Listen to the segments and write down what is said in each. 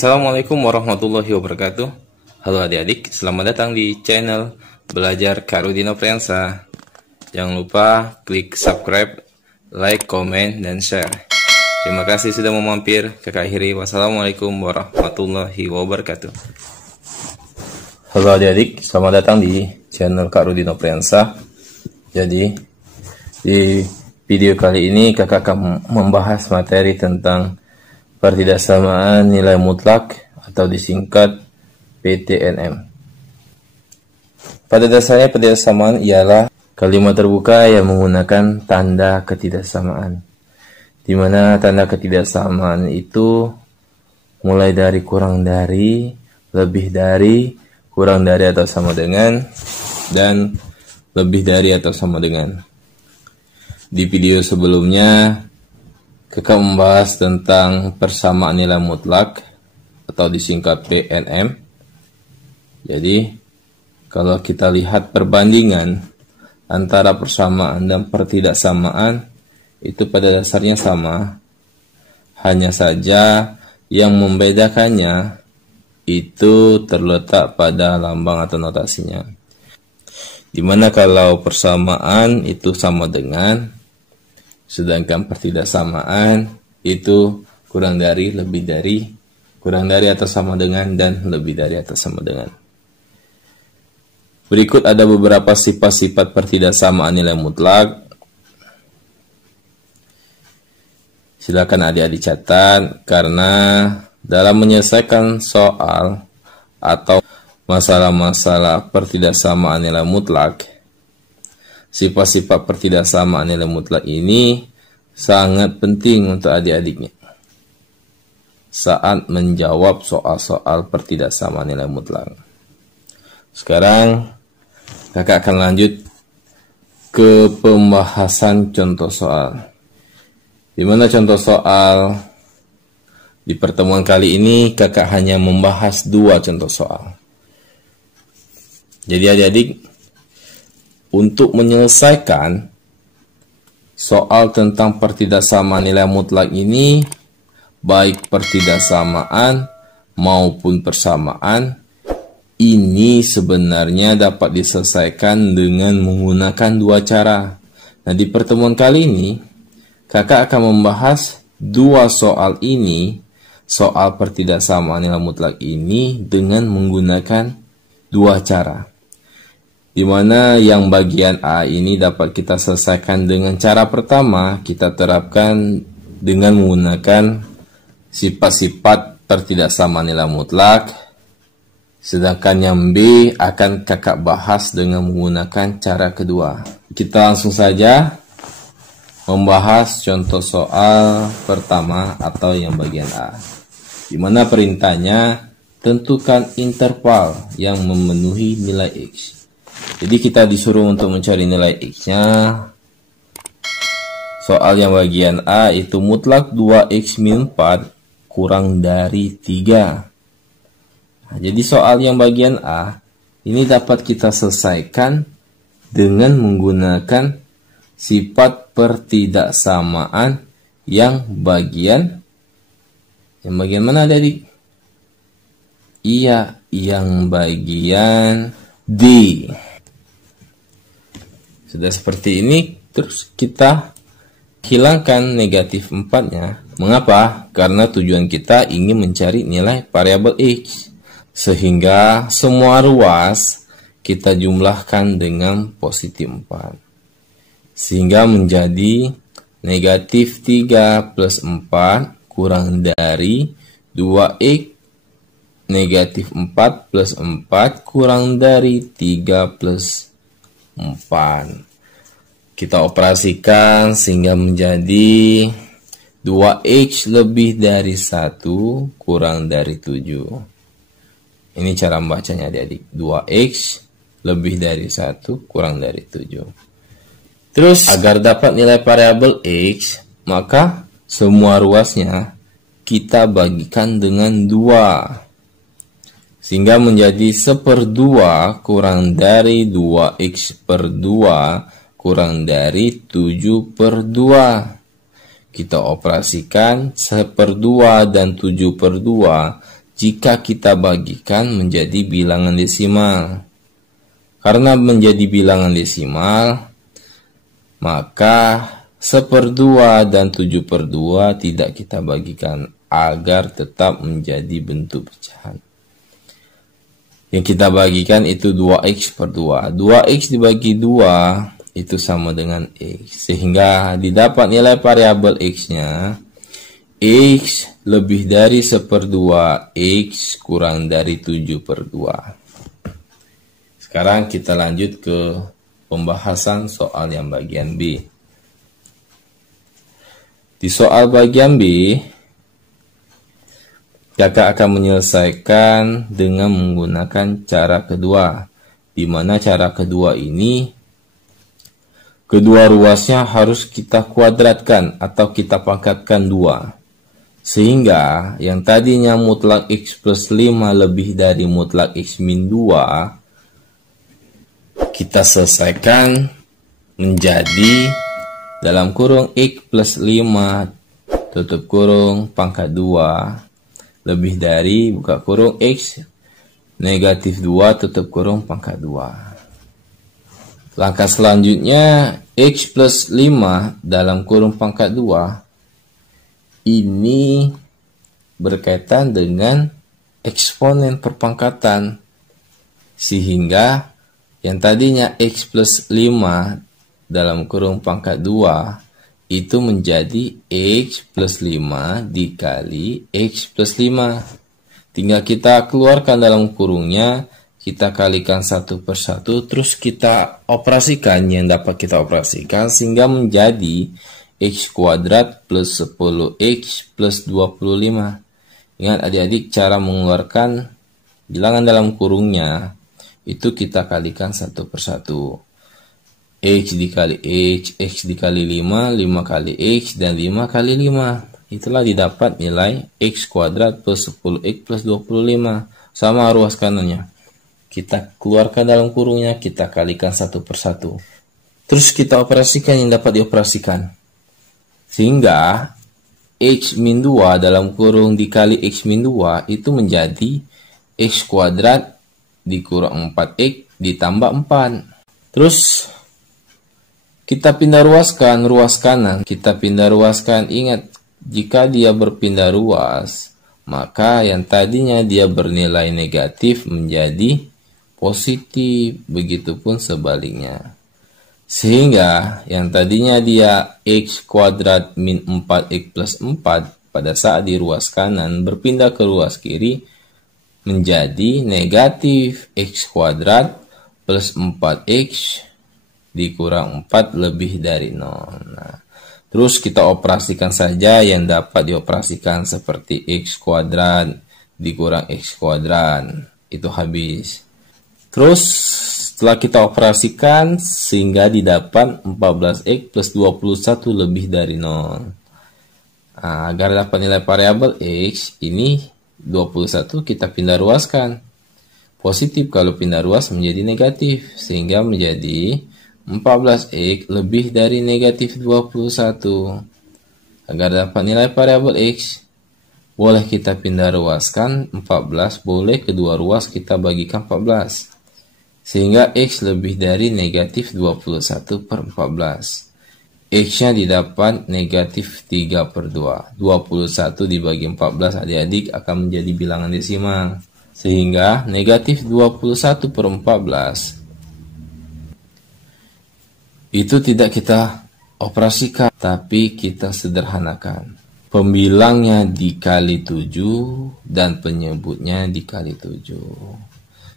Assalamualaikum warahmatullahi wabarakatuh. Halo adik-adik, selamat datang di channel Belajar Kak Rudi Nofriansah. Jangan lupa klik subscribe, like, komen, dan share. Terima kasih sudah mampir. Kakak akhiri. Wassalamualaikum warahmatullahi wabarakatuh. Halo adik-adik, selamat datang di channel Kak Rudi Nofriansah. Jadi di video kali ini kakak akan membahas materi tentang pertidaksamaan nilai mutlak atau disingkat PTNM. Pada dasarnya pertidaksamaan ialah kalimat terbuka yang menggunakan tanda ketidaksamaan, di mana tanda ketidaksamaan itu mulai dari kurang dari, lebih dari, kurang dari atau sama dengan, dan lebih dari atau sama dengan. Di video sebelumnya kakak membahas tentang persamaan nilai mutlak atau disingkat PNM. Jadi kalau kita lihat perbandingan antara persamaan dan pertidaksamaan itu pada dasarnya sama. Hanya saja yang membedakannya itu terletak pada lambang atau notasinya. Dimana kalau persamaan itu sama dengan, sedangkan pertidaksamaan itu kurang dari, lebih dari, kurang dari atau sama dengan, dan lebih dari atau sama dengan. Berikut ada beberapa sifat-sifat pertidaksamaan nilai mutlak. Silakan adik-adik catat, karena dalam menyelesaikan soal atau masalah-masalah pertidaksamaan nilai mutlak, sifat-sifat pertidaksamaan nilai mutlak ini sangat penting untuk adik-adiknya saat menjawab soal-soal pertidaksamaan nilai mutlak. Sekarang kakak akan lanjut ke pembahasan contoh soal. Di mana contoh soal di pertemuan kali ini kakak hanya membahas 2 contoh soal. Jadi adik-adik, untuk menyelesaikan soal tentang pertidaksamaan nilai mutlak ini, baik pertidaksamaan maupun persamaan, ini sebenarnya dapat diselesaikan dengan menggunakan 2 cara. Nah, di pertemuan kali ini, kakak akan membahas 2 soal ini, soal pertidaksamaan nilai mutlak ini dengan menggunakan 2 cara. Di mana yang bagian A ini dapat kita selesaikan dengan cara pertama, kita terapkan dengan menggunakan sifat-sifat pertidaksamaan nilai mutlak. Sedangkan yang B akan kakak bahas dengan menggunakan cara kedua. Kita langsung saja membahas contoh soal pertama atau yang bagian A. Di mana perintahnya tentukan interval yang memenuhi nilai X. Jadi kita disuruh untuk mencari nilai X-nya. Soal yang bagian A itu mutlak 2X min 4 kurang dari 3. Nah, jadi soal yang bagian A ini dapat kita selesaikan dengan menggunakan sifat pertidaksamaan yang bagian mana adik? Iya, yang bagian D. Sudah seperti ini, terus kita hilangkan negatif 4-nya. Mengapa? Karena tujuan kita ingin mencari nilai variabel X. Sehingga semua ruas kita jumlahkan dengan positif 4. Sehingga menjadi negatif 3 plus 4 kurang dari 2X. Negatif 4 plus 4 kurang dari 3 plus 4. Kita operasikan sehingga menjadi 2X lebih dari 1 kurang dari 7. Ini cara membacanya adik-adik. 2X lebih dari 1 kurang dari 7. Terus agar dapat nilai variabel X, maka semua ruasnya kita bagikan dengan 2. Sehingga menjadi 1/2 kurang dari 2X per 2 kurang dari 7/2. Kita operasikan 1/2 dan 7/2 jika kita bagikan menjadi bilangan desimal. Karena menjadi bilangan desimal, maka 1/2 dan 7/2 tidak kita bagikan agar tetap menjadi bentuk pecahan. Yang kita bagikan itu 2x/2. 2x dibagi 2 itu sama dengan x. Sehingga didapat nilai variabel x-nya, x lebih dari 1/2 x kurang dari 7/2. Sekarang kita lanjut ke pembahasan soal yang bagian B. Di soal bagian B, kakak akan menyelesaikan dengan menggunakan cara kedua, di mana cara kedua ini kedua ruasnya harus kita kuadratkan atau kita pangkatkan 2. Sehingga yang tadinya mutlak x plus 5 lebih dari mutlak x min 2, kita selesaikan menjadi dalam kurung x plus 5 tutup kurung pangkat 2 lebih dari buka kurung x negatif 2 tutup kurung pangkat 2. Langkah selanjutnya, x plus 5 dalam kurung pangkat 2 ini berkaitan dengan eksponen perpangkatan. Sehingga yang tadinya x plus 5 dalam kurung pangkat 2 itu menjadi x plus 5 dikali x plus 5. Tinggal kita keluarkan dalam kurungnya, kita kalikan 1/1, terus kita operasikan yang dapat kita operasikan sehingga menjadi x kuadrat plus 10x plus 25. Ingat adik-adik, cara mengeluarkan bilangan dalam kurungnya itu kita kalikan 1/1. X dikali X dikali 5, 5 kali X, dan 5 kali 5. Itulah didapat nilai X kuadrat plus 10X plus 25. Sama ruas kanannya. Kita keluarkan dalam kurungnya, kita kalikan 1/1. Terus kita operasikan yang dapat dioperasikan. Sehingga X min 2 dalam kurung dikali X min 2 itu menjadi X kuadrat dikurang 4X ditambah 4. Terus kita pindah ruaskan ruas kanan, kita pindah ruaskan. Ingat, jika dia berpindah ruas, maka yang tadinya dia bernilai negatif menjadi positif, begitupun sebaliknya. Sehingga yang tadinya dia x kuadrat min 4x plus 4 pada saat di ruas kanan berpindah ke ruas kiri menjadi negatif x kuadrat plus 4x dikurang 4 lebih dari 0. Nah, terus kita operasikan saja yang dapat dioperasikan seperti x kuadrat dikurang x kuadrat. Itu habis. Terus setelah kita operasikan sehingga didapat 14x plus 21 lebih dari 0. Nah, agar dapat nilai variabel x ini 21 kita pindah ruaskan. Positif kalau pindah ruas menjadi negatif. Sehingga menjadi 14x lebih dari negatif 21. Agar dapat nilai variabel x, boleh kita pindah ruaskan 14, boleh kedua ruas kita bagikan 14. Sehingga x lebih dari negatif 21/14. X-nya didapat negatif 3/2. 21 dibagi 14 adik-adik akan menjadi bilangan desimal. Sehingga negatif 21/14 itu tidak kita operasikan, tapi kita sederhanakan. Pembilangnya dikali 7 dan penyebutnya dikali 7.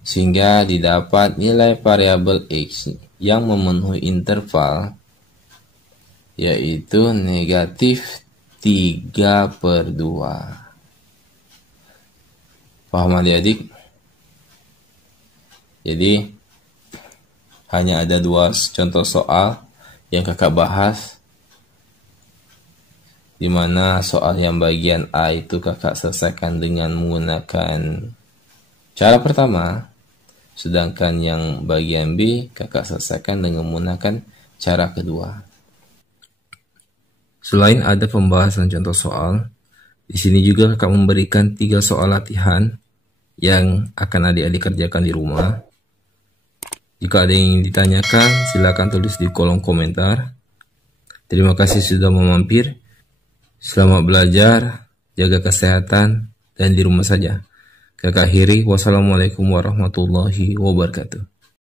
Sehingga didapat nilai variabel x yang memenuhi interval, yaitu negatif 3/2. Paham adik-adik? Jadi hanya ada 2 contoh soal yang kakak bahas, di mana soal yang bagian A itu kakak selesaikan dengan menggunakan cara pertama, sedangkan yang bagian B kakak selesaikan dengan menggunakan cara kedua. Selain ada pembahasan contoh soal, Di sini juga kakak memberikan 3 soal latihan yang akan adik-adik kerjakan di rumah. Jika ada yang ingin ditanyakan, silakan tulis di kolom komentar. Terima kasih sudah memampir. Selamat belajar, jaga kesehatan, dan di rumah saja. Kakak akhiri, wassalamualaikum warahmatullahi wabarakatuh.